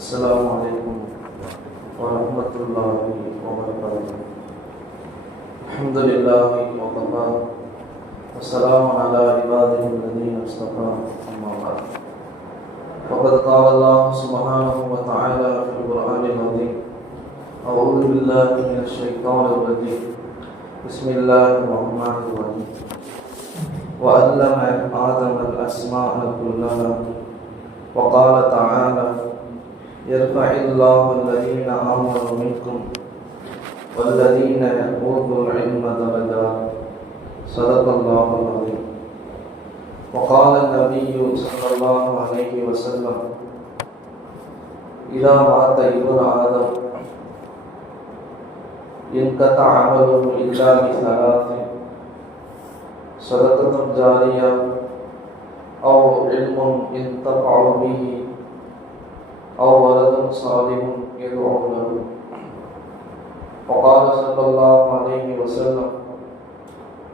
السلام عليكم ورحمة الله وبركاته. الحمد لله وكفى والسلام على عباده الذين اصطفى. أما بعد، فقد قال الله سبحانه وتعالى في القرآن العظيم: أعوذ بالله من الشيطان الرجيم، بسم الله الرحمن الرحيم. وعلم آدم الأسماء كلها وقال تعالى: يرفع الله الذين آمنوا منكم والذين أوتوا العلم درجات. صدق الله العظيم. وقال النبي صلى الله عليه وسلم: إذا مات ابن آدم انقطع عمله إلا بثلاث: صدقة جارية أو علم ينتفع به أو ولد صالح يدعو له. وقال صلى الله عليه وسلم: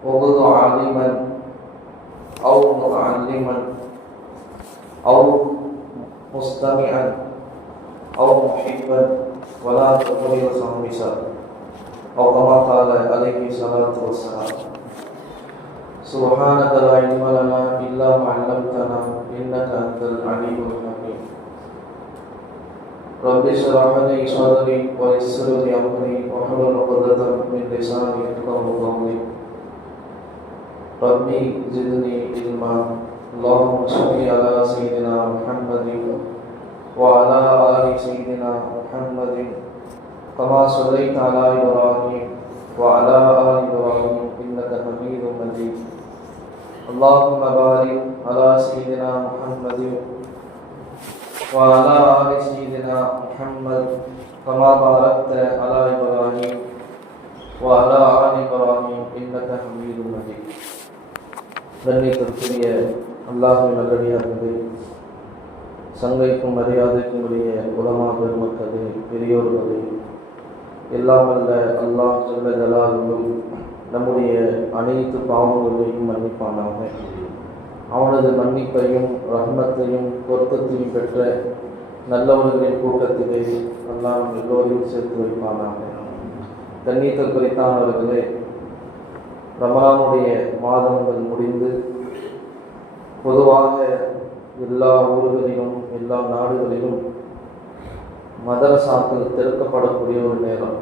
وخذ عالما أو متعلما أو مستمعا أو محبا ولا تطرد خامسا، أو كما قال عليه الصلاة والسلام. سبحانك لا علم لنا إلا ما علمتنا إنك أنت العليم الحكيم. رب اشرح لي صدري ويسر لي أمري واحلل عقدة من لساني يفقهوا قولي. ربي زدني علما. اللهم صل على سيدنا محمد وعلى آل سيدنا محمد كما صليت على إبراهيم وعلى آل إبراهيم إنك حميد مجيد. اللهم بارك على سيدنا محمد وعلى آل سيدنا محمد كما باركت على إبراهيم وعلى آل إبراهيم إنك حميد مجيد. கண்ணியத்திற்குரிய அல்லாஹ்வின் நல்லடியார்களே, சங்கைக்கும் மரியாதைக்கும் உரிய உலமா பெருமக்களே, பெரியோர்களே, எல்லாம் வல்ல அல்லாஹ் ஜல்ல ஜலாலுஹு நம்முடைய அனைத்து பாவங்களையும் மன்னிப்பானாக. அவனது மன்னிப்பையும் ரஹ்மத்தையும் பொருத்தத்தையும் பெற்ற நல்லவர்களின் கூட்டத்திலே அல்லாஹ் நம் எல்லோரையும் சேர்த்து வைப்பானாக. கண்ணியத்தை குறித்தானவர்களே, ரமலானுடைய மாதங்கள் முடிந்து பொதுவாக எல்லா ஊர்களிலும் எல்லா நாடுகளிலும் மதரசாக்கள் திறக்கப்படக்கூடிய ஒரு நேரம்.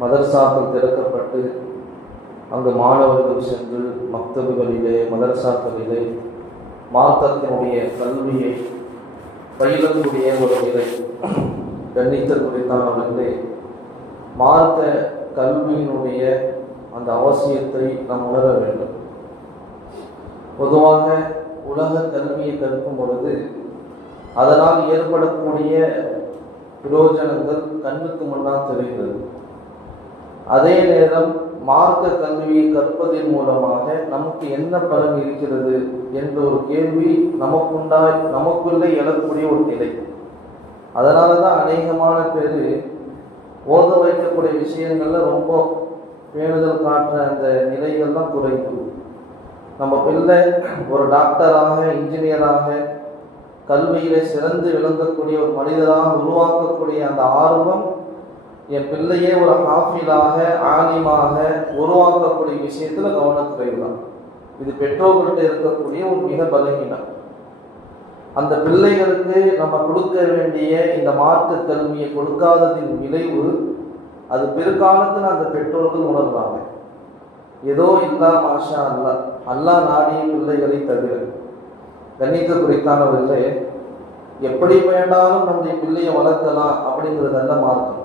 மதரசாக்கள் திறக்கப்பட்டு அங்கு மாணவர்கள் சென்று மக்தபுகளிலே மதரசாக்களிலே மார்க்கத்தினுடைய கல்வியை பயிலக்கூடிய ஒரு நிலை. கண்ணித்த குறித்தானவர்களே, மார்க்க கல்வியினுடைய அந்த அவசியத்தை நாம் உணர வேண்டும். பொதுவாக உலக கல்வியை கற்கும் பொழுது அதனால் ஏற்படக்கூடிய பிரயோஜனங்கள் கண்ணுக்கு முன்னால் தெரிகிறது. அதே நேரம் மார்க்க கல்வியை கற்பதன் மூலமாக நமக்கு என்ன பலன் இருக்கிறது என்ற ஒரு கேள்வி நமக்குள்ளே எழக்கூடிய ஒரு நிலை. அதனால தான் அநேகமான பேர் ஓத வைக்கக்கூடிய விஷயங்கள்ல ரொம்ப பேணுதல் காட்டுற அந்த நிலைகள்லாம் குறைவு. நம்ம பிள்ளை ஒரு டாக்டராக, இன்ஜினியராக, கல்வியிலே சிறந்து விளங்கக்கூடிய ஒரு மனிதராக உருவாக்கக்கூடிய அந்த ஆர்வம் என் பிள்ளையே ஒரு ஹாஃபிலாக, ஆலிமாக உருவாக்கக்கூடிய விஷயத்தில் கவனக்குறைவு தான். இது பெற்றோர்கள்ட்ட இருக்கக்கூடிய ஒரு மிக பலகீனம். அந்த பிள்ளைகளுக்கு நம்ம கொடுக்க வேண்டிய இந்த மார்க்க கல்வியை கொடுக்காததின் விளைவு அது பிற்காலத்தில் அந்த பெற்றோர்கள் உணர்றாங்க. ஏதோ இல்லா மாஷா அல்லா, அல்லா நாடிய பிள்ளைகளை தவிர. கண்ணியத்தை குறித்தானவர்களே, எப்படி வேண்டாலும் நம்முடைய பிள்ளையை வளர்க்கலாம் அப்படிங்கிறதல்ல மார்க்கம்.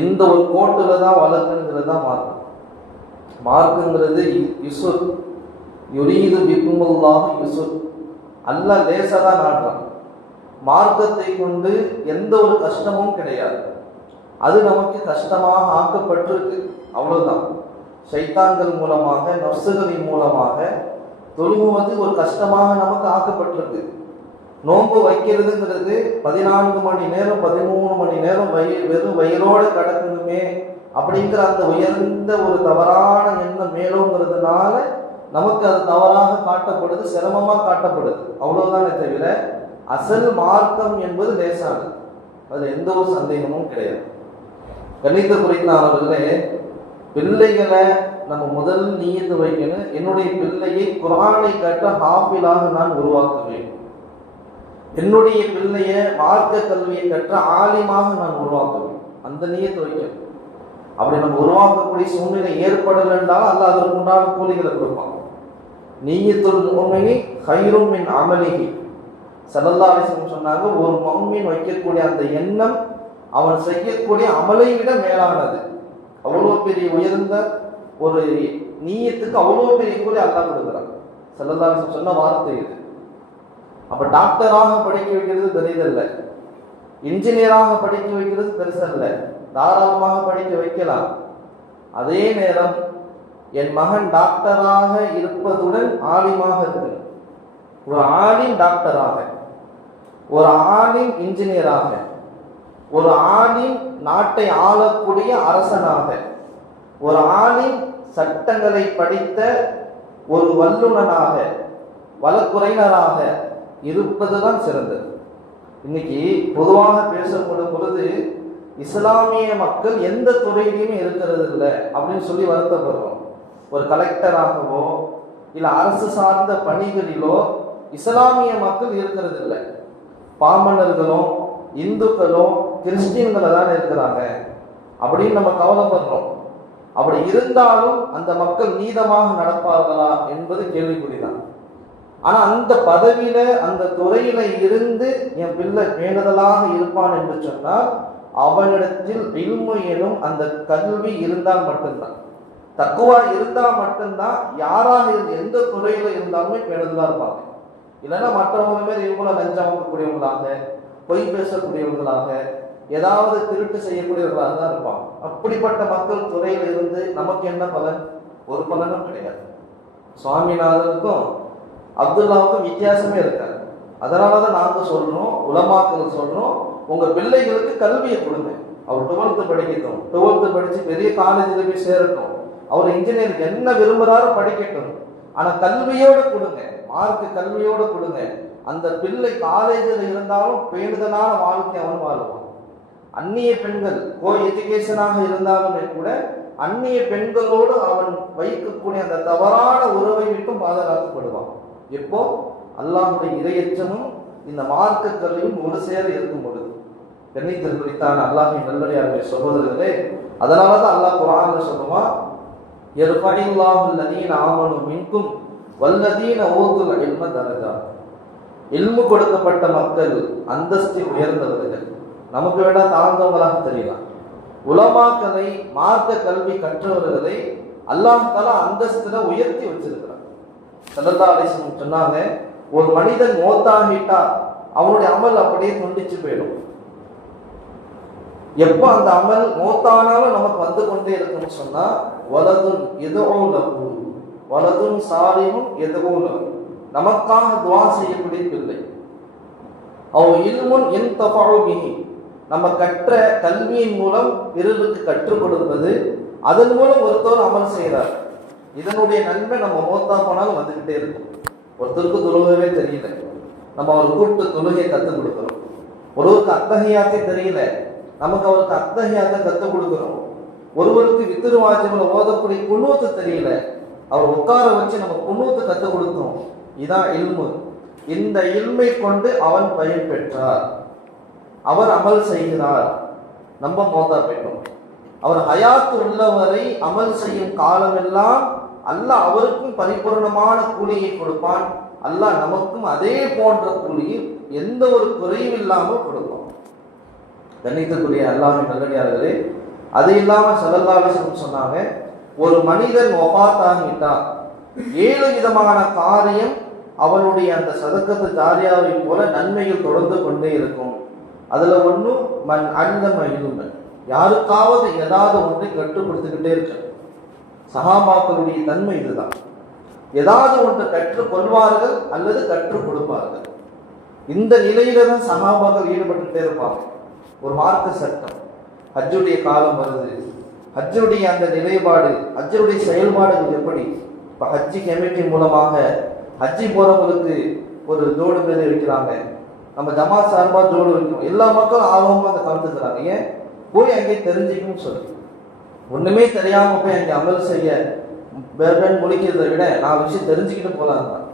இந்த ஒரு கோட்டுல தான் வளர்க்குங்கிறது தான் மார்க்கம். மார்க்குங்கிறது யுசுர், யுரீது பிக்குமுல்லாஹ் யுசுர். அல்லாஹ் லேசா நாடுறான். மார்க்கத்தை கொண்டு எந்த ஒரு கஷ்டமும் கிடையாது. அது நமக்கு கஷ்டமாக ஆக்கப்பட்டிருக்கு, அவ்வளவுதான். சைத்தான்கள் மூலமாக, நஃப்சுகளின் மூலமாக தொழுகுவது ஒரு கஷ்டமாக நமக்கு ஆக்கப்பட்டிருக்கு. நோன்பு வைக்கிறதுங்கிறது 14 மணி நேரம் 13 மணி நேரம் வெறும் வயிறோடு கிடக்கணுமே அப்படிங்கிற அந்த உயர்ந்த ஒரு தவறான எண்ணம் மேலோங்கிறதுனால நமக்கு அது தவறாக காட்டப்படுது, சிரமமாக காட்டப்படுது. அவ்வளவுதானே தவிர அசல் மார்க்கம் என்பது லேசானது, அது எந்த ஒரு சந்தேகமும் கிடையாது. கணிதத்துறையினாளர்களே, பிள்ளைகளை நம்ம முதல் நியத்து வைக்கணும், என்னுடைய பிள்ளையை குர்ஆனை கற்ற ஹாஃபிலாக நான் உருவாக்குவேன், என்னுடைய பிள்ளைய மார்க்க கல்வியை கற்ற ஆலிமாக நான் உருவாக்குவேன், அந்த நியத்து வைக்கணும். அப்படி நம்ம உருவாக்கக்கூடிய சூழ்நிலை ஏற்படலை என்றால் அல்லாஹ் அதற்கு உண்டான கூலிகளை கொடுப்பான். நிய்யத்துல் முஃமினி கைரும் மின் அமலிஹி, ஸல்லல்லாஹு அலைஹி வஸல்லம் சொன்னாங்க, ஒரு முஃமின் வைக்கக்கூடிய அந்த எண்ணம் அவன் செய்யக்கூடிய அமலை விட மேலானது. அவ்வளோ பெரிய உயர்ந்த ஒரு நீயத்துக்கு அவ்வளோ பெரிய கூலி அல்லாஹ் கொடுக்குறான். ஸல்லல்லாஹு அலைஹி வஸல்லம் சொன்ன வார்த்தை இது. அப்ப டாக்டராக படிக்க வைக்கிறது பெரிதல்ல, இன்ஜினியராக படிக்க வைக்கிறது பெருசல்ல, தாராளமாக படிக்க வைக்கலாம். அதே நேரம் என் மகன் டாக்டராக இருப்பதுடன் ஆலிமாக இருக்கு. ஒரு ஆலிம் டாக்டராக, ஒரு ஆலிம் இன்ஜினியராக, ஒரு ஆலிம் நாட்டை ஆளக்கூடிய அரசனாக, ஒரு ஆலிம் சட்டங்களை படித்த ஒரு வல்லுனனாக, வழக்குரைஞராக இருப்பதுதான் சிறந்தது. இன்னைக்கு பொதுவாக பேசப்படும் பொழுது இஸ்லாமிய மக்கள் எந்த துறையிலுமே இருக்கிறது இல்லை அப்படின்னு சொல்லி வருத்தப்படுறோம். ஒரு கலெக்டராகவோ இல்லை அரசு சார்ந்த பணிகளிலோ இஸ்லாமிய மக்கள் இருக்கிறது இல்லை. பாமணர்களும் இந்துக்களும் கிறிஸ்டின்களை தான் இருக்கிறாங்க அப்படின்னு நம்ம கவலைப்படுறோம். அப்படி இருந்தாலும் அந்த மக்கள் நீதமாக நடப்பார்களா என்பது கேள்விக்குறிதான். ஆனா அந்த பதவியில அந்த துறையில இருந்து என் பிள்ளை பேணுதலாக இருப்பான் என்று சொன்னால் அவனிடத்தில் இல்மு எனும் அந்த கல்வி இருந்தால் மட்டும்தான், தக்குவா இருந்தால் மட்டும்தான் யாராக எந்த துறையில இருந்தாலுமே பேணுதலா இருப்பாங்க. இல்லைன்னா மற்றவங்க பேர் இவங்கள லஞ்சம் வாங்கக்கூடியவங்களாக, பொய் பேசக்கூடியவர்களாக, ஏதாவது திருட்டு செய்யக்கூடியவர்களாக தான் இருப்பாங்க. அப்படிப்பட்ட மக்கள் துறையில இருந்து நமக்கு என்ன பலன்? ஒரு பலனும் கிடையாது. சுவாமிநாதனுக்கும் அப்துல்லாவுக்கும் வித்தியாசமே இருக்காது. அதனாலதான் நாங்க சொல்றோம், உலமாக்கள் சொல்றோம், உங்க பிள்ளைகளுக்கு கல்வியை கொடுங்க. அவர் 12th படிக்கட்டும், 12th படிச்சு பெரிய காலேஜில் போய் சேரட்டும், அவர் இன்ஜினியருக்கு என்ன விரும்புறாரோ படிக்கட்டும், ஆனா கல்வியோட கொடுங்க, மார்க்கு கல்வியோட கொடுங்க. அந்த பிள்ளை காலேஜில் இருந்தாலும் பேணுதலான வாழ்க்கை அவன் வாழ்வான். அந்நிய பெண்கள் கோ எஜுகேஷனாக இருந்தாலுமே கூட அந்நிய பெண்களோடு அவன் வைக்கக்கூடிய அந்த தவறான உறவை விட்டும் பாதுகாக்கப்படுவான். எப்போ? அல்லாஹுடைய இறையச்சமும் இந்த மார்க்க கல்வியும் ஒரு சேர இருக்கும் பொழுது. கண்ணியத்தில் குறித்தான அல்லாஹின் நல்லடியாருடைய சகோதரர்களே, அதனாலதான் அல்லாஹ் குர்ஆன்ல சொல்லுவான், யர்ஃபஇல்லாஹு அல்லதீன ஆமனு மின்கும் வல்லதீன ஊதுல் இல்ம தரஜாத். இல்மு கொடுக்கப்பட்ட மக்கள் அந்தஸ்தில் உயர்ந்தவர்கள், நமக்கு வேணா தாழ்ந்தவங்களாக தெரியலாம். உலமாக்களை மார்க்க கல்வி கற்றவர்களை அல்லாஹ் தஆலா அந்தஸ்துல உயர்த்தி வச்சிருக்கிறார். ஸல்லல்லாஹு அலைஹி வஸல்லம் சொன்னாங்க, ஒரு மனிதன் மௌத்தாகிட்டா அவனுடைய அமல் அப்படியே துண்டிச்சு போயிடும். எப்போ அந்த அமல் மௌத்தானாலும் நமக்கு வந்து கொண்டே இருக்குன்னு சொன்னா, வலதுன் எதுவோ லஹு வலதுன் சாலிமுன் எதுவோ லஹு, நமக்காக துஆ செய்யக்கூடிய பிள்ளை. அவ் இல்முன் யன்தஃபஉ பிஹி, நம்ம கற்ற கல்வியின் மூலம் பிறருக்கு கற்றுக் கொடுப்பது, அதன் மூலம் ஒருத்தர் அமல் செய்கிறார். இதனுடைய நன்மை நம்ம மௌத்தா போனாலும் வந்துகிட்டே இருக்கும். ஒருத்தருக்கு தொழுகவே தெரியல, நம்ம அவர் கூட்டு தொழுகையை கற்றுக் கொடுக்கிறோம். ஒருவருக்கு அத்தஹியாத்தே தெரியல, நமக்கு அவருக்கு அத்தஹியாத்தை கற்றுக் கொடுக்கிறோம். ஒருவருக்கு வித்ரு வாஜிபுல ஓதக்கூடிய குனூத்து தெரியல, அவர் உட்கார வச்சு நம்ம குனூத்து கற்றுக் கொடுத்தோம். இதான் இல்மு. இந்த இல்மை கொண்டு அவன் பயன் பெற்றார், அவர் அமல் செய்கிறார், நம்ம மௌத்தா போயிட்டோம். அவர் ஹயாத்து உள்ளவரை அமல் செய்யும் காலமெல்லாம் அல்லாஹ் அவருக்கும் பரிபூர்ணமான கூலியை கொடுப்பான். அல்லாஹ் நமக்கும் அதே போன்ற கூலியை எந்த ஒரு குறையும் இல்லாமல் கொடுப்பான். கண்ணியத்துக்குரிய அல்லாஹ்வின் நல்லடியார்களே, அது இல்லாம ஸல்லல்லாஹு அலைஹி வஸல்லம் சொன்னாங்க, ஒரு மனிதன் வஃபாத் ஆகிட்டா 7 விதமான காரியம் அவனுடைய அந்த சதக்கத்து ஜாரியாவை போல நன்மைகள் தொடர்ந்து கொண்டே இருக்கும். அதுல ஒண்ணு மன் அல்லம இல்மன், யாருக்காவது ஏதாவது ஒன்றை கற்றுக் கொடுத்துக்கிட்டே இருக்க. சஹாபாக்களுடைய தன்மை இதுதான், ஏதாவது ஒன்று கற்றுக் கொள்வார்கள் அல்லது கற்றுக் கொடுப்பார்கள். இந்த நிலையில தான் சஹாபாக்கள் ஈடுபட்டுட்டே இருப்பாங்க. ஒரு மார்க்க சட்டம், ஹஜ்ஜுடைய காலம் வருது, ஹஜ்ஜுடைய அந்த நிலைப்பாடு, ஹஜ்ஜுடைய செயல்பாடுகள் எப்படி? இப்போ ஹஜ்ஜி கமிட்டி மூலமாக ஹஜ்ஜி போறவங்களுக்கு ஒரு ஜோடு மேலே வைக்கிறாங்க, நம்ம ஜமாத் சார்பா ஜோடு வைக்கணும். எல்லா மக்களும் ஆர்வமாக அதை கலந்துக்கிறாங்க. ஏன்? போய் அங்கே தெரிஞ்சுக்கணும்னு சொல்லி. ஒண்ணுமே தெரியாம போய் அங்கே அமல் செய்ய முழிக்கிறதை விட 4 விஷயம் தெரிஞ்சுக்கிட்டு போலாம் தான்.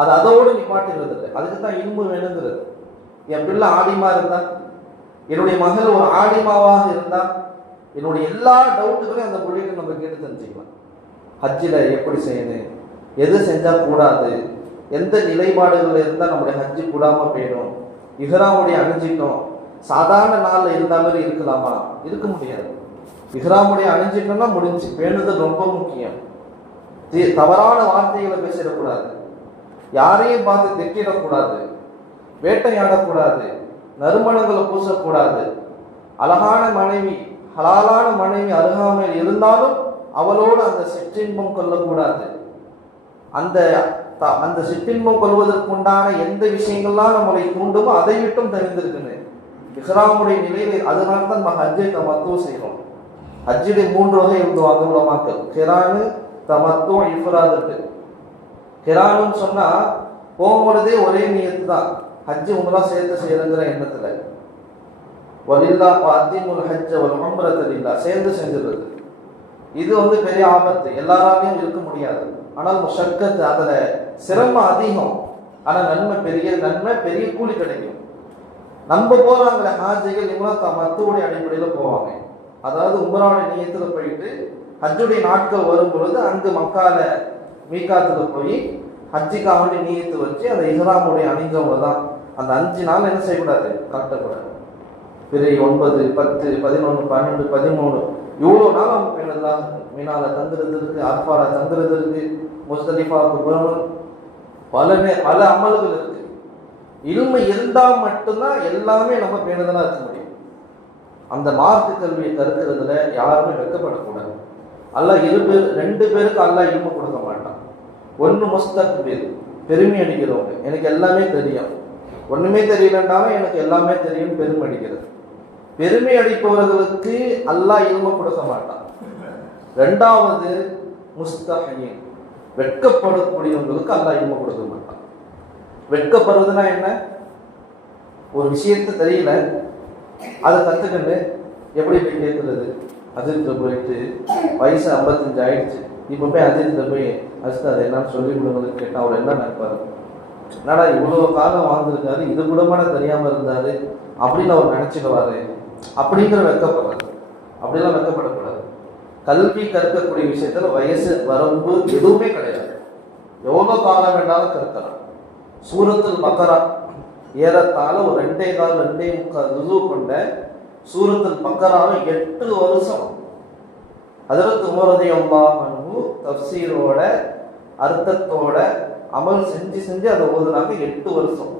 அது அதோடு நிப்பாட்டுகிறது இல்லை. அதுக்கு தான் இல்மு வேணுங்கிறது. என் பிள்ளை ஆலிமா இருந்தா, என்னுடைய மகள் ஒரு ஆலிமாவாக இருந்தா, என்னுடைய எல்லா டவுட்டுகளையும் அந்த பிள்ளைக்கு நம்ம கேட்டு தெரிஞ்சுக்கலாம். ஹஜ்ஜில் எப்படி செய்யணும், எது செஞ்சா கூடாது, எந்த நிலைப்பாடுகள் இருந்தால் நம்முடைய ஹஜ்ஜு கூடாம போயிடும், இஹ்ராமுடைய அணிஞ்சிட்டோம் சாதாரண நாளில் இருந்த மாதிரி இருக்கலாமா? இருக்க முடியாது. இஹ்ராமுடைய அணிஞ்சிட்டோம்னா முடிஞ்சு. பேணுதல் ரொம்ப முக்கியம். தவறான வார்த்தைகளை பேசிடக்கூடாது, யாரையும் பார்த்து திட்டிடக்கூடாது, வேட்டையாடக்கூடாது, நறுமணங்களை பூசக்கூடாது. அழகான மனைவி, ஹலாலான மனைவி அருகாமையில் இருந்தாலும் அவளோடு அந்த சிற்றின்பம் கொள்ளக்கூடாது. அந்த சிற்றின்பம் கொள்வதற்கு உண்டான எந்த விஷயங்கள்லாம் நம்மளை தூண்டுமோ அதை விட்டும் தெரிந்திருக்கணும். இஹ்ராமுடைய நிலையில் அதனால தான் நம்ம ஹஜ்ஜை தமத்துவ செய்யறோம். ஹஜ்ஜுடைய 3 வகை எழுதுவாங்க உலமாக்கள். கிரானு, தமத்துவம், இஃப்ராது. கிரானுன்னு சொன்னா போகும்பொழுதே ஒரே நியத்து தான், ஹஜ்ஜு உம்ரா சேர்த்து செய்யறங்கிற எண்ணத்துல. வலில்லா பாத்திமுல் ஹஜ்ஜ வல் உம்ரத லில்லாஹ் சேர்ந்து செஞ்சிருது. இது பெரிய ஆபத்து, எல்லாராலையும் இருக்க முடியாது. ஆனால் முஷக்கத், அதுல சிரமம் அதிகம். ஆனா நன்மை பெரிய கூலி கிடைக்கும். நம்ம போறாங்களே ஹாஜிகள் இவங்க தமத்துடைய அடிப்படையில போவாங்க. அதாவது உம்ராவுடைய நியத்துல போயிட்டு ஹஜ்ஜுடைய நாட்கள் வரும் பொழுது அங்கு மக்கால மீகாத்துல போய் ஹஜ்ஜிக்காக வேண்டிய நியத்து வச்சு அந்த இஹ்ராமுடைய அணிஞ்சவங்க தான். அந்த 5 நாள் என்ன செய்யக்கூடாது, கட்டக்கூடாது. பிறை 9, 10, 11, 12, 13 இவ்வளோ நாள் அவங்க பேணுதலாக மீனால தங்குறதுக்கு, அரஃபால தங்குறதுக்கு, முஸ்தலிஃபாவுக்கு போகணும். பல அமல்கள் இருக்கு. இல்மு இருந்தால் மட்டும்தான் எல்லாமே நம்ம பேணுதலா இருக்க முடியும். அந்த மார்க்க கல்வியை கற்கிறதுல யாருமே வெட்கப்படக்கூடாது. அல்லாஹ் 2 பேருக்கு அல்லாஹ் இல்மு கொடுக்க மாட்டான். ஒன்று முஸ்தக்பிர், பெருமை அடிக்கிறவங்க, எனக்கு எல்லாமே தெரியும். ஒண்ணுமே தெரியலன்றாலும் எனக்கு எல்லாமே தெரியும் பெருமை அடிக்கிறது. பெருமை அடிப்பவர்களுக்கு அல்லாஹ் இல்மு கொடுக்க மாட்டான். 2வது முஸ்தஹீன், வெட்கப்படக்கூடியவங்களுக்கு அல்லாஹ் இல்மு கொடுக்க மாட்டான். வெட்கப்படுறதுனா என்ன? ஒரு விஷயத்த தெரியல, அதை கத்துக்கிட்டு எப்படி போய் கேட்கறது? அதிர்த்த போயிட்டு வயசு 55 ஆயிடுச்சு, இப்போ போய் அதிர்த்த போய் அஜித் அதை என்னன்னு சொல்லி கொடுங்கன்னு கேட்டால் அவர் என்ன நினைப்பாரு? என்னடா இவ்வளோ காலம் வாழ்ந்துருக்காரு, இது கூட தெரியாம இருந்தாரு அப்படின்னு அவர் நினைச்சுடுவாரு. அப்படிங்கிற வெட்கப்படுறாரு. அப்படிலாம் வெட்கப்படக்கூடாது. கல்வி கற்கக்கூடிய விஷயத்துல வயசு வரம்பு எதுவுமே கிடையாது. எவ்வளோ காலம் வேண்டாலும் கற்கலாம். சூரத்துல் பக்கரா ஏறத்தாழ ஒரு 2.25 ருது கொண்ட சூரத்துல் பக்கராவை 8 வருஷம் ஹஜ்ரத் உமர் ரலியல்லாஹு அன்ஹு தஃப்சீரோட அர்த்தத்தோட அமல் செஞ்சு அதை ஓதுனாங்க. 8 வருஷம்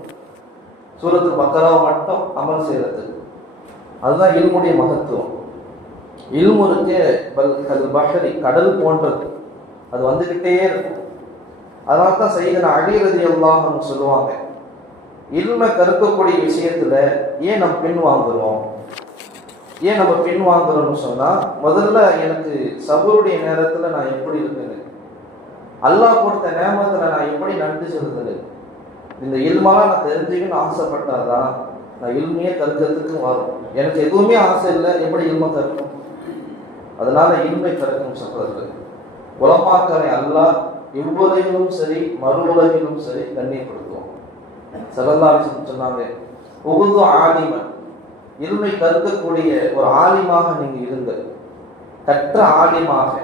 சூரத்துல் பக்கராவை மட்டும் அமல் செய்யறதுக்கு. அதுதான் இல்முடைய மகத்துவம். இல்மு இருக்கே பஹரி, கடல் போன்றது, அது வந்துகிட்டே இருக்கும். அதனால தான் சையதுனா அலி ரலியல்லாஹு அன்ஹு சொல்லுவாங்க, இல்மை கற்கக்கூடிய விஷயத்துல ஏன் நம்ம பின்வாங்குறோம்? ஏன் நம்ம பின்வாங்குறோம்னு சொன்னா, முதல்ல எனக்கு சபருடைய நேரத்துல நான் எப்படி இருக்குன்னு, அல்லாஹ் கொடுத்த நேமத்துல நான் எப்படி நன்றி செலுத்துறது, இந்த இல்மெல்லாம் நான் தெரிஞ்சுக்கணும்னு ஆசைப்பட்டாதான் நான் இல்மையே கற்கிறதுக்கு வரும். எனக்கு எதுவுமே ஆசை இல்லை, எப்படி இல்மை கற்கும்? அதனால இல்மை கற்கும் சொல்றது உலமாக்களை அல்லாஹ் இவ்வுலகிலும் சரி மறு உலகிலும் சரி கண்ணியப்படுத்துவோம். ஸல்லல்லாஹு அலைஹி வஸல்லம் சொன்னாங்க, உகுது ஆலிமன், இல்மை கற்கக்கூடிய ஒரு ஆலிமாக நீங்க இருங்க. கற்ற ஆலிமாக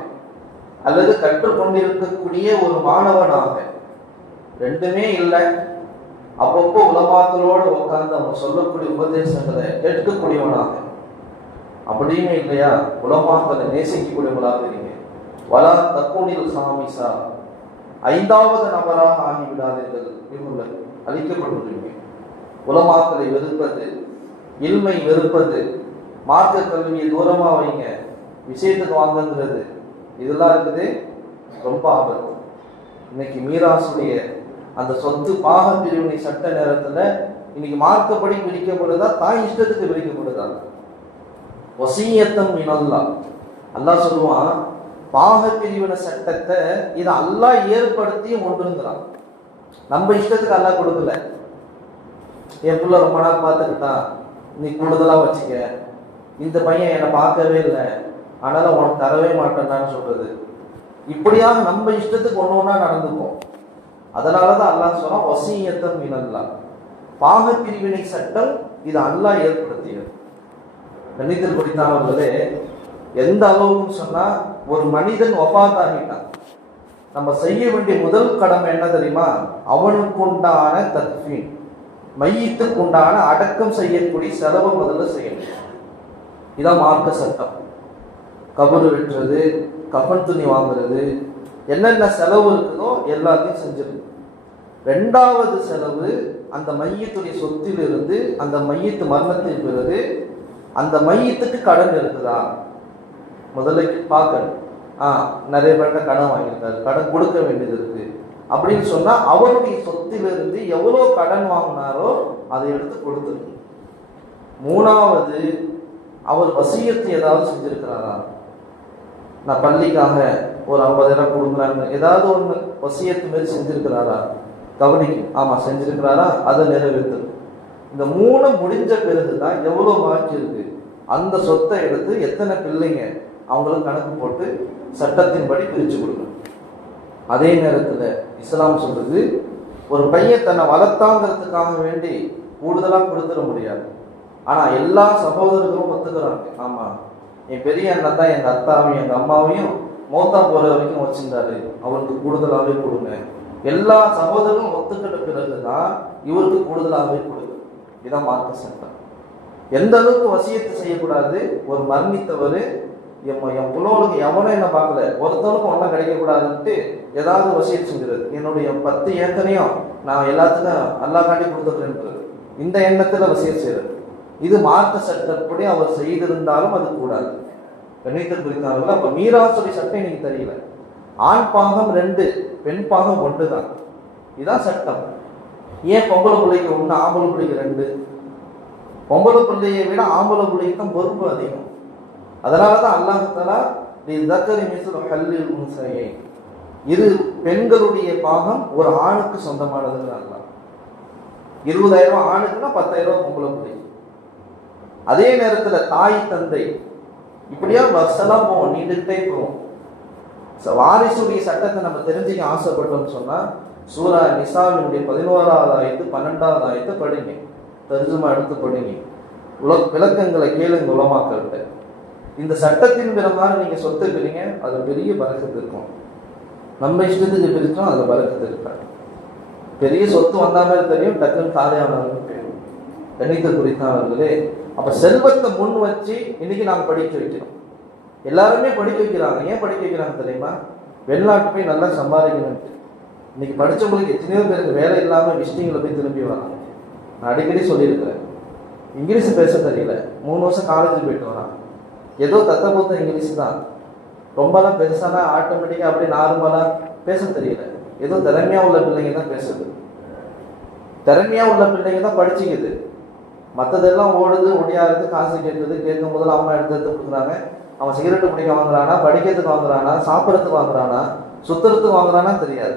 அல்லது கற்றுக்கொண்டிருக்கக்கூடிய ஒரு மாணவனாக, 2மே இல்லை. அப்பப்போ உலமாக்களோடு உட்கார்ந்து அவங்க சொல்லக்கூடிய உபதேசங்களை கேட்கக்கூடியவனாக, அப்படின்னு இல்லையா உலமாக்களை நேசிக்கக்கூடியவர்களாக இருங்க. வலா தக்கூனில் சாமிசா, 5வது நபராக ஆகிவிடாதீர்கள், இவர்கள் அழிக்கப்பட்டுள்ளீங்க. உலமாக்களை வெறுப்பது, இல்மை வெறுப்பது, மார்க்க கல்வியை தூரமா வைங்க, விஷயத்துக்கு வாங்குங்கிறது, இதெல்லாம் இருக்குது ரொம்ப ஆபத்து. இன்னைக்கு மீராசுடைய அந்த சொத்து பாக பிரிவினை சட்ட நேரத்துல இன்னைக்கு மார்க்கப்படி பிரிக்கப்படுதா, தாய் இஷ்டத்துக்கு பிரிக்கப்படுதா? வசியத்தம் மினல்லாஹ், அல்லாஹ் சொல்லுவான், பாக பிரிவினை சட்டத்தை இதை அல்லாஹ் ஏற்படுத்தியும் கொண்டிருந்தான். நம்ம இஷ்டத்துக்கு அல்லாஹ் கொடுக்கல. என் பிள்ளை ரொம்ப நாள் பார்த்துக்கிட்டான், நீ கூடுதலாக வச்சுக்க, இந்த பையன் என்னை பார்க்கவே இல்லை அதனால் உனக்கு தரவே மாட்டேன்னான்னு சொல்கிறது. இப்படியாக நம்ம இஷ்டத்துக்கு ஒன்று ஒன்றா நடந்துக்கும். அதனால தான் அல்லாஹ் சொன்னால் வசியத்தம் மினல்லாஹ், பாக பிரிவினை சட்டம் இது அல்லாஹ் ஏற்படுத்தியது. கணிதல் குறித்தானவர்களே, எந்த அளவுக்குன்னு சொன்னால், ஒரு மனிதன் வஃபாத்தாகிட்டான், நம்ம செய்ய வேண்டிய முதல் கடமை என்ன தெரியுமா? அவனுக்கு உண்டான தக்ஃபீன், மையத்துக்கு உண்டான அடக்கம் செய்யக்கூடிய செலவை முதல்ல செய்யணும். இதான் மார்க்க சட்டம். கபரு வெட்டுறது, கஃன் துணி வாங்குறது, என்னென்ன செலவு இருக்குதோ எல்லாத்தையும் செஞ்சிருக்கு. ரெண்டாவது செலவு, அந்த மையத்துடைய சொத்திலிருந்து அந்த மையத்து மரணத்தின் பிறகு அந்த மையத்துக்கு கடன் இருக்குதா முதல்ல பார்க்கணும். நிறைய பேர்கிட்ட கடன் வாங்கியிருக்காரு, கடன் கொடுக்க வேண்டியது இருக்கு அப்படின்னு சொன்னா அவருடைய சொத்திலிருந்து எவ்வளோ கடன் வாங்கினாரோ அதை எடுத்து கொடுத்துருக்கு. மூணாவது, அவர் வசியத்தை ஏதாவது செஞ்சிருக்கிறாரா? நான் பள்ளிக்காக ஒரு 50,000 கொடுக்குறாங்க, ஏதாவது ஒன்று வசியத்து மாரி செஞ்சிருக்கிறாரா? கவனிக்கும். ஆமா செஞ்சிருக்கிறாரா, அதை நிறைவேற்று. இந்த 3 முடிஞ்ச பிறகுதான் எவ்வளோ பாக்கி இருக்கு அந்த சொத்தை எடுத்து எத்தனை பிள்ளைங்க அவங்களுக்கு கணக்கு போட்டு சட்டத்தின்படி பிரித்து கொடுக்கணும். அதே நேரத்தில் இஸ்லாம் சொல்றது, ஒரு பையன் தன்னை வளர்த்தாங்கிறதுக்காக வேண்டி கூடுதலாக கொடுத்துட முடியாது. ஆனால் எல்லா சகோதரர்களும் ஒத்துக்கிறாங்க, ஆமாம் என் பெரிய அண்ணன் தான் எங்கள் அத்தாவையும் எங்கள் அம்மாவையும் மௌத்தா போகிற வரைக்கும் வச்சிருந்தாரு, அவருக்கு கூடுதலாகவே கொடுங்க. எல்லா சகோதரர்களும் ஒத்துக்கிட்ட பிறகுதான் இவருக்கு கூடுதலாகவே கொடுங்க. இதான் மார்க்க சட்டம். எந்த அளவுக்கு வசியத்தை செய்யக்கூடாது? ஒரு மரணித்தவர் என் புலவனுக்கு எவனும் என்ன பார்க்கல, ஒருத்தவனுக்கும் ஒன்றும் கிடைக்கக்கூடாதுன்ட்டு ஏதாவது வசியத்தை செஞ்சுறது. என்னுடைய 10 ஏக்கரையும் நான் எல்லாத்துக்கும் அல்லாஹ் காட்டி கொடுத்துக்கிறேன்றது, இந்த எண்ணத்தில் வசியம் செய்யறது. இது மார்க்க சட்டப்படி அவர் செய்திருந்தாலும் அது கூடாது. கணிதம் குறித்தார்கள். அப்போ மீராசுடைய சட்டம் இன்னைக்கு தெரியல. ஆண் பாகம் 2, பெண் பாகம் 1 தான். இதுதான் சட்டம். ஏன் பொம்பளை பிள்ளைக்கு 1, ஆம்பளை பிள்ளைக்கு 2? பொம்பளை பிள்ளையை விட ஆம்பளை பிள்ளைக்கு தான் பொறுப்பு அதிகம். அதனால தான் அல்லாஹ் தஆலா லிதக்கரி மிஸ்லு ஹல்லில் உன்சையைன், இரு பெண்களுடைய பாகம் ஒரு ஆணுக்கு சொந்தமானதுன்னு அல்லாஹ். 20,000 ஆணுக்குன்னா 10,000 பொம்பளை பிள்ளை. அதே நேரத்தில் தாய் தந்தை இப்படியா வசலாம் போவோம், நீண்டுகிட்டே போவோம். வாரிசுடைய சட்டத்தை நம்ம தெரிஞ்சுக்க ஆசைப்பட்டோம்னு சொன்னா சூரா நிசாவினுடைய 11வது ஆயத்து 12வது ஆயத்தை படிங்க, தர்ஜுமா எடுத்து படிங்க, விளக்கங்களை கேளுங்க உலமாக்கள்கிட்ட. இந்த சட்டத்தின் பிரகாரம் நீங்க சொத்து பிரிங்க, அது பெரிய பரக்கத்து இருக்கும். நம்ம இஷ்டத்துக்கு பிரிச்சோம், அதுல பரக்கத்து இருக்காது. பெரிய சொத்து வந்தாலும் தெரியும், டக்குன்னு காலையானவர்கள் தெரியும். கணித குறித்தானவர்களே, அப்ப செல்வத்தை முன் வச்சு இன்னைக்கு நாங்கள் படிக்க வைக்கிறோம். எல்லாருமே படிக்க வைக்கிறாங்க. ஏன் படிக்க வைக்கிறாங்க தெரியுமா? வெளிநாட்டு போய் நல்லா சம்பாதிக்கணும். இன்னைக்கு படித்தவங்களுக்கு எத்தனையோ பேருக்கு வேலை இல்லாமல் விசிட்டிங்கில் போய் திரும்பி வராங்க. நான் அடிக்கடி சொல்லியிருக்கிறேன், இங்கிலீஷ் பேச தெரியல, 3 வருஷம் காலேஜ் போயிட்டு வரான், ஏதோ தத்தபூத்த இங்கிலீஷ் தான், ரொம்பலாம் பெருசானா ஆட்டோமேட்டிக்காக அப்படி நார்மலாக பேச தெரியல. ஏதோ திறமையாக உள்ள பிள்ளைங்க தான் பேசுது, திறமையாக உள்ள பிள்ளைங்க தான் படிச்சுக்குது. மற்றதெல்லாம் ஓடுது, ஒடியாருது, காசு கேட்குது, கேட்கும் போதில் அவங்க எடுத்து கொடுக்குறாங்க. அவன் சிகரெட்டு பிடிக்க வாங்குறானா, படிக்கிறதுக்கு வாங்குறானா, சாப்பிட்றதுக்கு வாங்குறானா, சுற்றுறதுக்கு வாங்குறானா தெரியாது.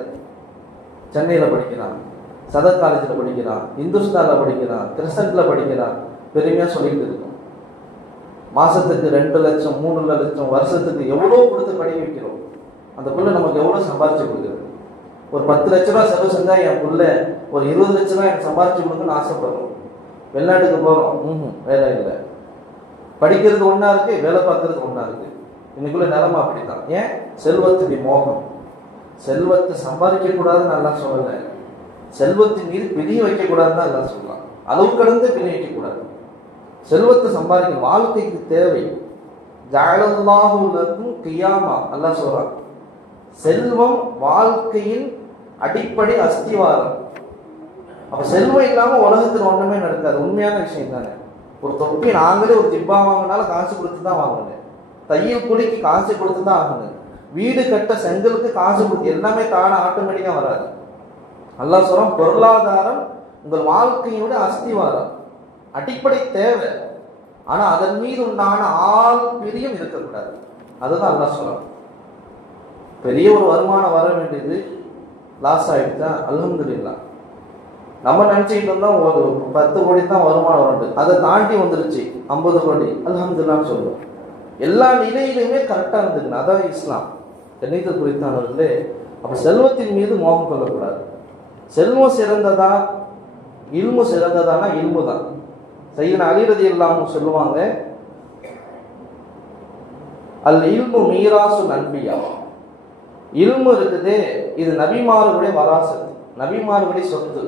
சென்னையில் படிக்கிறான், சதர் காலேஜில் படிக்கிறான், இந்துஸ்தானில் படிக்கிறான், கிறிஸ்டனில் படிக்கிறான், பெருமையாக சொல்லிட்டு இருக்கும். மாதத்துக்கு 2 லட்சம் 3 லட்சம், வருஷத்துக்கு எவ்வளோ கொடுத்து படிக்க வைக்கிறோம். அந்த பிள்ளை நமக்கு எவ்வளோ சம்பாரிச்சு கொடுக்குறது? ஒரு 10 லட்ச ரூபா செலவு செஞ்சால் என் பிள்ளை ஒரு 20 லட்ச ரூபா எனக்கு சம்பாரிச்சு கொடுக்குன்னு ஆசைப்படுறோம். வெளிநாட்டுக்கு போகிறோம், வேலை இல்லை. படிக்கிறது ஒன்றா இருக்கு, வேலை பார்க்கறது ஒன்றா இருக்கு. இன்னைக்குள்ள நிலைமை அப்படித்தான். ஏன்? செல்வத்துடைய மோகம். செல்வத்தை சம்பாதிக்க கூடாதுன்னு நல்லா சொல்லலை, செல்வத்தின் மீது பிரிய வைக்கக்கூடாதுன்னு தான் எல்லாம் சொல்லலாம். அளவு கடந்து பிரிய வைக்கக்கூடாது. செல்வத்தை சம்பாதிக்க வாழ்க்கைக்கு தேவை. ஜஅலல்லாஹு லக்கும் கியாமா அல்லாஹ் சொல்றான். செல்வம் வாழ்க்கையின் அடிப்படை அஸ்திவாரம். அப்ப செல்வம் இல்லாம உலகத்தில் ஒன்றுமே நடக்காது. உண்மையான விஷயம் தானே. ஒரு தொப்பி நாங்களே ஒரு ஜிப்பா வாங்கினாலும் காசு கொடுத்து தான் வாங்கணும், தையல் கூலிக்கு காசு கொடுத்து தான் ஆகணும், வீடு கட்ட செங்கலுக்கு காசு கொடுத்து, எல்லாமே தானே ஆட்டோமேட்டிக்காக வராது. அல்லாஹ் சொல்றான், பொருளாதாரம் உங்கள் வாழ்க்கையோட அஸ்திவாரம், அடிப்படை தேவை. ஆனா அதன் மீது உண்டான ஆள் பிரியம் இருக்கக்கூடாது. அதுதான் அல்லாஹ் சொல்றான். பெரிய ஒரு வருமானம் வர வேண்டியது லாஸ் ஆயிடுச்சா, அல்ஹம்துலில்லாஹ். நம்ம நினச்சிக்கிட்டு இருந்தால் ஒரு 10 கோடி தான் வருமானம் வருது, அதை தாண்டி வந்துருச்சு 50 கோடி, அல்ஹம்துலில்லாஹ்னு சொல்லுவோம். எல்லா நிலையிலுமே கரெக்டாக இருந்துக்கணும். அதான் இஸ்லாம். கணிதம் குறித்தானவர்களே, அப்போ செல்வத்தின் மீது மோகம் கொள்ளக்கூடாது. செல்வம் சிறந்ததா இல்மு சிறந்ததானா? இல்மு தான். சையதுனா அலி ரலியல்லாஹு அன்ஹு சொல்லுவாங்க, அல் இல்மு மீராசுல் அன்பியா. இல்மு இருக்குதே, இது நபிமார்களுடைய வராசத், நபிமார்களுடைய சொத்து.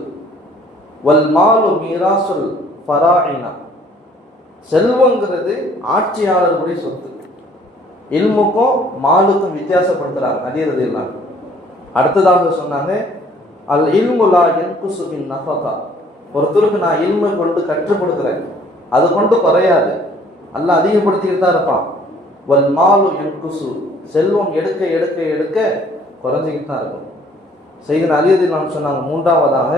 வல் மாலு மீராசுல் ஃபராயினா. செல்வங்கிறது ஆட்சியாளர்களுடைய சொத்து. இல்முக்கும் மாலுக்கும் வித்தியாசப்படுத்துறாங்க அலி ரலியல்லாஹு அன்ஹு. அடுத்ததாக சொன்னாங்க, அல் இல்மு லா யன்குசு பின் நஃபகா. ஒருத்தருக்கு நான் இல்மை கொண்டு கற்றுக் கொடுக்குறேன், அது கொண்டு குறையாது, அல்லாஹ் அதிகப்படுத்திக்கிட்டு தான் இருப்பான். வல் மாலு யன்குசு. செல்வம் எடுக்க எடுக்க எடுக்க குறைஞ்சிக்கிட்டு தான் இருக்கும். சையதுனா அலி ரலியல்லாஹு அன்ஹு சொன்னாங்க, மூன்றாவதாக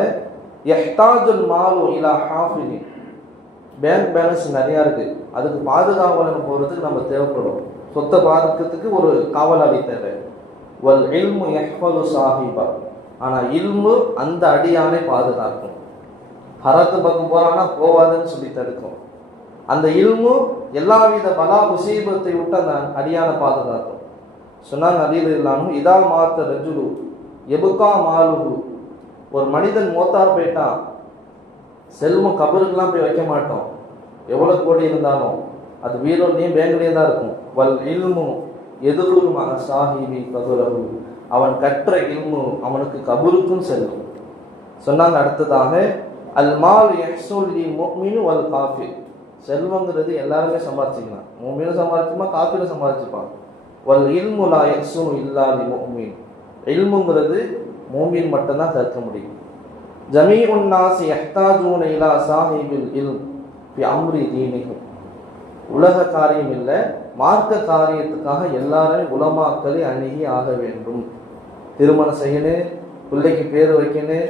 யஹ்தாஜுல் மாலு இலா ஹாஃபிலின். பேங்க் பேலன்ஸ் நிறையா இருக்கு, அதுக்கு பாதுகாவலன் போகிறதுக்கு நம்ம தேவைப்படும். சொத்தை பாதுகாக்கிறதுக்கு ஒரு காவலாளி தேவை. வல் இல்மு யஹ்ஃபது சாஹிபா. ஆனால் இல்மு அந்த அடியானை பாதுகாக்கும். ஹராத்து பக்கம் போறான்னா போவாதுன்னு சொல்லி தடுக்கும். அந்த இல்மு எல்லாவித பலா முசீபத்தை விட்டு அந்த அடியானை பாதுகாக்கும். சொன்னாங்க அலி ரலியல்லாஹு அன்ஹு, இதா மாத்த ரஜுலு எபுகா மாலுஹு. ஒரு மனிதன் மோத்தார் போயிட்டான், செல்வம் கபருக்கெல்லாம் போய் வைக்க மாட்டோம், எவ்வளோ கோடி இருந்தாலும் அது வீரோலையும் பேங்க்லேயும் தான் இருக்கும். வல் இல்மு எதுகுரு மக சாஹிபி கபுரஹு. அவன் கற்ற இல்மு அவனுக்கு கபருக்கும் செல்லும். சொன்னாங்க அடுத்ததாக, அல் மால் யஹ்சுல் லி முஃமினு வல் காஃபிர். செல்வங்கிறது எல்லாருமே சம்பாதிச்சிக்கலாம், முஃமினும் சம்பாதிச்சுமா காஃபிரும் சம்பாதிச்சுப்பான். வல் இல்மு லா யஹ்சுனு இல்லா லி முஃமின். இல்முங்கிறது மூமின் மட்டும்தான் கற்க முடியும். ஜமீஉன் நாஸ் யஹ்தாஜூன இலா சாஹிபில் இல்ம் ஃபி அம்ரி தீனிஹிம். உலக காரியம் இல்லை, மார்க்க காரியத்துக்காக எல்லாருமே உலமாக்களை அணுகி ஆக வேண்டும். திருமணம் செய்யணும், பிள்ளைக்கு பேர் வைக்கணும்,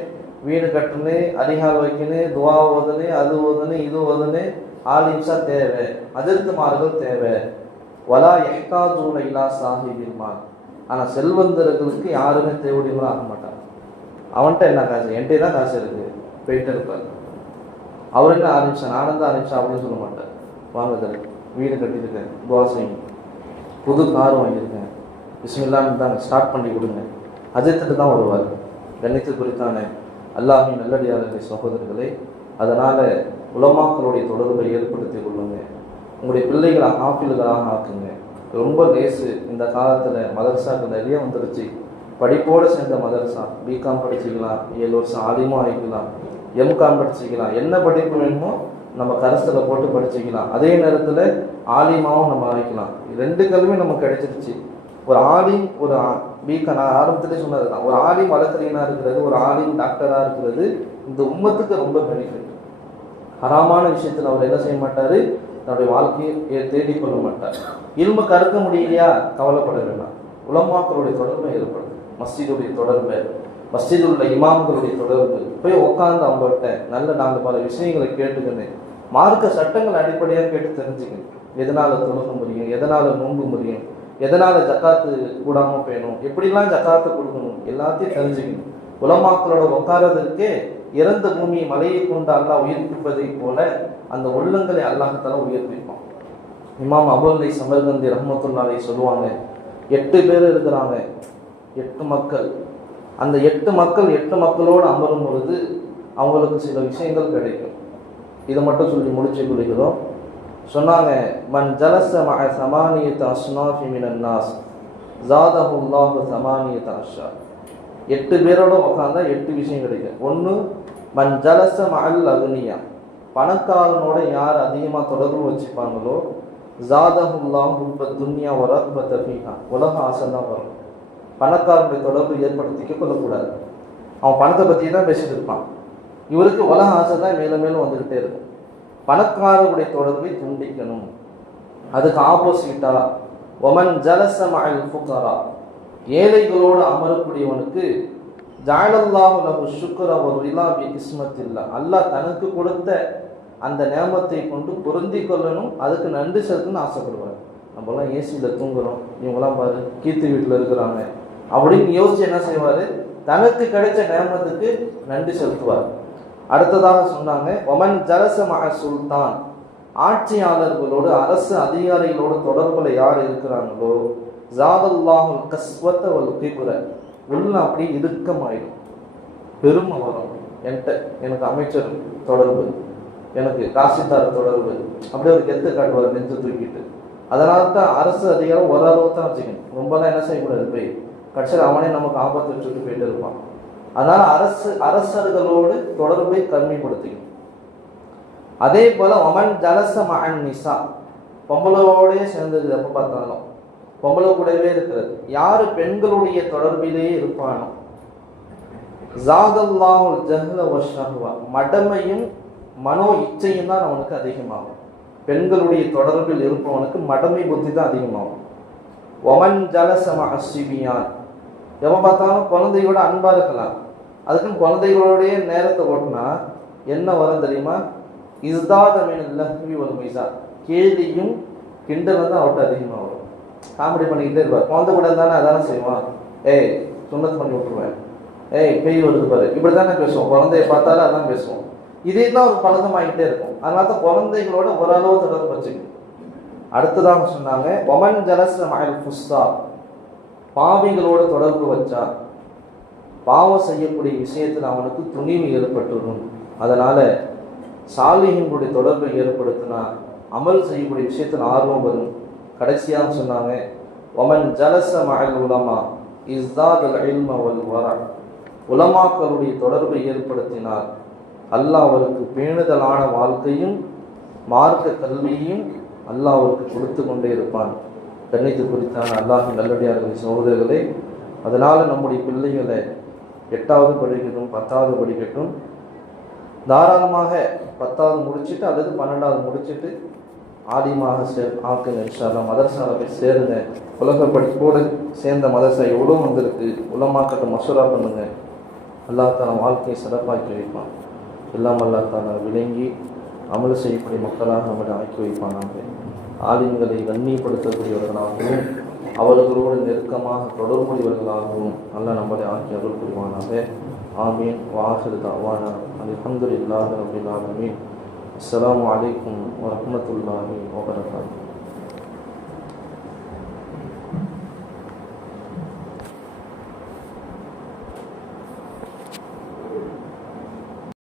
வீடு கட்டணும், அதிகால் வைக்கணும், துவா ஓதணும், அது ஓதணும், இது ஓதணும், ஆலிம்ஸா தேவை, அதிர்த்துமார்கள் தேவை. வலா யஹ்தாஜூன இலா சாஹிபில் மால். ஆனால் செல்வந்தர்களுக்கு யாருமே தேவையுங்களும் ஆக மாட்டாங்க. அவன்கிட்ட என்ன காசு, என்கிட்ட தான் காசு இருக்கு, போயிட்டு இருப்பார். அவர் என்ன ஆரம்பிச்சா, நானும் தான் ஆரம்பிச்சா அப்படின்னு சொல்ல மாட்டார். வாங்குதல், வீடு கட்டியிருக்கேன், துவா செய்யும், புது கார் வாங்கியிருக்கேன், பிஸ்மில்லான்னு தான் ஸ்டார்ட் பண்ணி கொடுங்க, அஜித்துட்டு தான் வருவார். கண்ணியத்தை குறித்தான அல்லாஹ்வின் நல்லடியார்களே சகோதரர்களே, அதனால் உலமாக்களுடைய தொடர்பை ஏற்படுத்தி கொள்ளுங்க. உங்களுடைய பிள்ளைகளை ஹாஃபில்களாக ஆக்குங்க. ரொம்ப லேசு. இந்த காலத்தில் மதரசாக்கள் நிறைய வந்துருச்சு. படிப்போடு சேர்ந்த மதரசா, பிகாம் படிச்சுக்கலாம், 7 வருஷம் ஆலிமும் ஆகிக்கலாம், எம்காம் படிச்சுக்கலாம், என்ன படிப்பு வேணுமோ நம்ம கரஸ்தில் போட்டு படிச்சுக்கலாம். அதே நேரத்தில் ஆலிமாவும் நம்ம ஆகிக்கலாம். 2 கல்வி நமக்கு கிடைச்சிருச்சு. ஒரு ஆலிம், ஒரு பிகாம், நான் ஆரம்பத்திலே சொன்னது தான், ஒரு ஆலிம் வழக்கறிஞனாக இருக்கிறது, ஒரு ஆலிம் டாக்டராக இருக்கிறது இந்த உம்மத்துக்கு ரொம்ப பெனிஃபிட். ஹராமான விஷயத்தில் அவர் என்ன செய்ய மாட்டார், தன்னுடைய வாழ்க்கையை தேடிக்கொள்ள மாட்டார். இல்ம கற்க முடியலையா, கவலைப்பட வேண்டாம். உலமாக்களுடைய தொடர்பை ஏற்படுது, மஸ்ஜிதுடைய தொடர்பு, மஸ்ஜிதில் உள்ள இமாம்களுடைய தொடர்பு, போய் உட்காந்து அவங்கள்ட்ட நல்ல 4 பல விஷயங்களை கேட்டுக்கணும். மார்க்க சட்டங்கள் அடிப்படையாக கேட்டு தெரிஞ்சுக்கணும். எதனால் தொழுக முடியும், எதனால் நோன்பு முடியும், எதனால் ஜக்காத்து கூடாமல் போயணும், எப்படிலாம் ஜக்காத்து கொடுக்கணும், எல்லாத்தையும் தெரிஞ்சுக்கணும். உலமாக்களோட உட்காரதற்கே இறந்த பூமியை மலையை கொண்டு அல்லாஹ் உயிர்ப்பிப்பதை போல அந்த உள்ளங்களை அல்லாஹ்தால உயிர்ப்பிப்பான். இமாம் அபுல் சமர்கந்தி ரஹ்மத்துல்லாஹி சொல்லுவாங்க, 8 பேர் இருக்கிறாங்க, 8 மக்கள். அந்த 8 மக்களோடு அமரும் பொழுது அவங்களுக்கு சில விஷயங்கள் கிடைக்கும். இதை மட்டும் சொல்லி முடிச்சு கொள்கிறோம். சொன்னாங்க, மன் ஜலஸ மஅ ஸமானியத அஸ்னாஃபி மினன் நாஸ் ஜாதஹுல்லாஹு ஸமானியத அஷ்ஷா. 8 பேரோட உட்காந்தா 8 விஷயம் கிடைக்கும். 1, மன் ஜலஸ மஅல் அக்னியா. பணக்காரனோட யார் அதிகமாக தொடர்பு வச்சுப்பாங்களோ ஜாதஹுல்லாஹு ஹுப்ப துன்யா வ ரஹ்பத ஃபீஹா. உலக ஆசை தான் வரும். பணக்காரனுடைய தொடர்பு ஏற்படுத்திக்க கொள்ளக்கூடாது. அவன் பணத்தை பற்றி தான் பேசிட்டு இருப்பான், இவருக்கு உலக ஆசை தான் மேலும் மேலும் வந்துக்கிட்டே இருக்கும். பணக்காரருடைய தொடர்பை துண்டிக்கணும். அதுக்கு ஆப்போசிட்டா ஒமன் ஜலஸ மஅல் ஃபுகரா. ஏழைகளோடு அமரக்கூடியவனுக்கு ஜஅலல்லாஹு லஹு ஷுக்ர வ ரிலா பி கிஸ்மத்தில்லா. அல்லாஹ் தனக்கு கொடுத்த அந்த நேமத்தை கொண்டு பொருந்தி கொள்ளணும், அதுக்கு நன்றி செலுத்தணும்னு ஆசைப்படுவார். நம்மளாம் ஏசியில் தூங்குறோம், இவங்களாம் பாரு கீர்த்தி வீட்டில் இருக்கிறாங்க அப்படின்னு யோசிச்சு என்ன செய்வார், தனக்கு கிடைச்ச நேமத்துக்கு நன்றி செலுத்துவார். அடுத்ததாக சொன்னாங்க, ஒமன் ஜலச மஅ சுல்தான், ஆட்சியாளர்களோடு அரசு அதிகாரிகளோடு தொடர்புல யார் இருக்கிறாங்களோ, ஜாதல்லாஹுல் கஸ்வத வல் கிப்ர, உள்ள அப்படி இறுக்கமாயிடும், பெருமை வரும். எனக்கு அமைச்சர் தொடர்பு, எனக்கு காசிதார் தொடர்பு, அப்படியே ஒரு கெத்து காட்டுவார் நெஞ்சு தூக்கிட்டு. அதனால தான் அரசு அதிகாரம் ஒரு அளவு தான் வச்சுக்கணும், ரொம்பலாம் என்ன செய்யக்கூடாது, போய் கட்சியில் அவனே நமக்கு ஆபத்து வச்சுட்டு போயிட்டு இருப்பான். அதனால அரசர்களோடு தொடர்பை கம்மிப்படுத்திக்கணும். அதே போல ஒமன் ஜலச மஅன் நிசா, பொம்பளோடே சேர்ந்தது, எப்போ பார்த்தாலும் பொம்பளை கூடவே இருக்கிறது. யாரு பெண்களுடைய தொடர்பிலேயே இருப்பானோ, ஜாதல்லாஹுல் ஜஹ்ல வஷ்ஷஹ்வா, மடமையும் மனோ இச்சையும் தான் அவனுக்கு அதிகமாகும். பெண்களுடைய தொடர்பில் இருப்பவனுக்கு மடமை புத்தி தான் அதிகமாகும். ஒமன் ஜலச மஅ ஸிபியான், எப்போ பார்த்தாலும் குழந்தைகளோட அன்பா இருக்கலாம், அதுக்குன்னு குழந்தைகளோடைய நேரத்தை ஓட்டினா என்ன வரும் தெரியுமா? இஸ்தாத மினல் லஹ்வி வல் மிஸா, கேலியும் கிண்டலும் தான் அவர்கிட்ட அதிகமாக வரும். காமெடி பண்ணிக்கிட்டே இருப்பார். குழந்தை கூட இருந்தானே அதானே செய்வான், ஏய் சுண்ணத்து பண்ணி விட்டுருவேன், ஏய் பேய் வருது பாரு, இப்படி தானே பேசுவோம். குழந்தைய பார்த்தாலும் அதான் பேசுவோம். இதே தான் ஒரு பழக்கமாகிட்டே இருக்கும். அதனால தான் குழந்தைகளோட ஓரளவு தொடர்பு வச்சுக்கணும். அடுத்ததாக சொன்னாங்க, ஒமன் ஜலச மஅல் ஃபுஸ்ஸா, பாவிகளோட தொடர்பு வச்சா பாவம் செய்யக்கூடிய விஷயத்தில் அவனுக்கு துணிவு ஏற்பட்டுடும். அதனால சாலிஹின்களுடைய தொடர்பை ஏற்படுத்தினா அமல் செய்யக்கூடிய விஷயத்தில் ஆர்வம் வரும். கடைசியாக சொன்னாங்க, ஒமன் ஜலச மஅல் உலமா இஸ்தாதல் இல்ம வல் வரா, உலமாக்களுடைய தொடர்பை ஏற்படுத்தினார் அல்லாஹ் அவருக்கு பேணுதலான வாழ்க்கையும் மார்க்க கல்வியையும் அல்லாஹ் அவருக்கு கொடுத்து கொண்டே இருப்பான். கண்ணியத்து குறித்தான அல்லாஹின் நல்லடியார்களை சகோதரர்களே, அதனால் நம்முடைய பிள்ளைகளை 8வது படிக்கட்டும் 10வது படிக்கட்டும், தாராளமாக 10வது முடிச்சுட்டு அல்லது 12வது முடிச்சுட்டு ஆலிமாக ஆக்குங்க. இன்ஷா அல்லாஹ் மதரசாவில் போய் சேருங்க. உலக படிப்போடு சேர்ந்த மதரசா எவ்வளோ வந்திருக்கு, உலமாக்கிட்ட மசூரா பண்ணுங்க. அல்லாஹ் தாலா வாழ்க்கையை சிறப்பாக்கி வைப்பான். எல்லாம் அல்லாஹ் தாலா விளங்கி அமல் செய்யக்கூடிய மக்களாக நம்மளை ஆக்கி வைப்பானாங்க. ஆலிம்களை கண்ணியப்படுத்தக்கூடியவர்களாகவும் அவர்களோடு நெருக்கமாக தொடர்புடையவர்களாகவும் அல்லாஹ் நம்மளை ஆக்கி அருள் புரிவானாக. ஆமீன். வாஹிரு தஅவானா அல்ஹம்துலில்லாஹி ரப்பில் ஆலமீன். அஸ்ஸலாமு அலைக்கும் வரஹ்மத்துல்லாஹி வபரகாத்துஹு.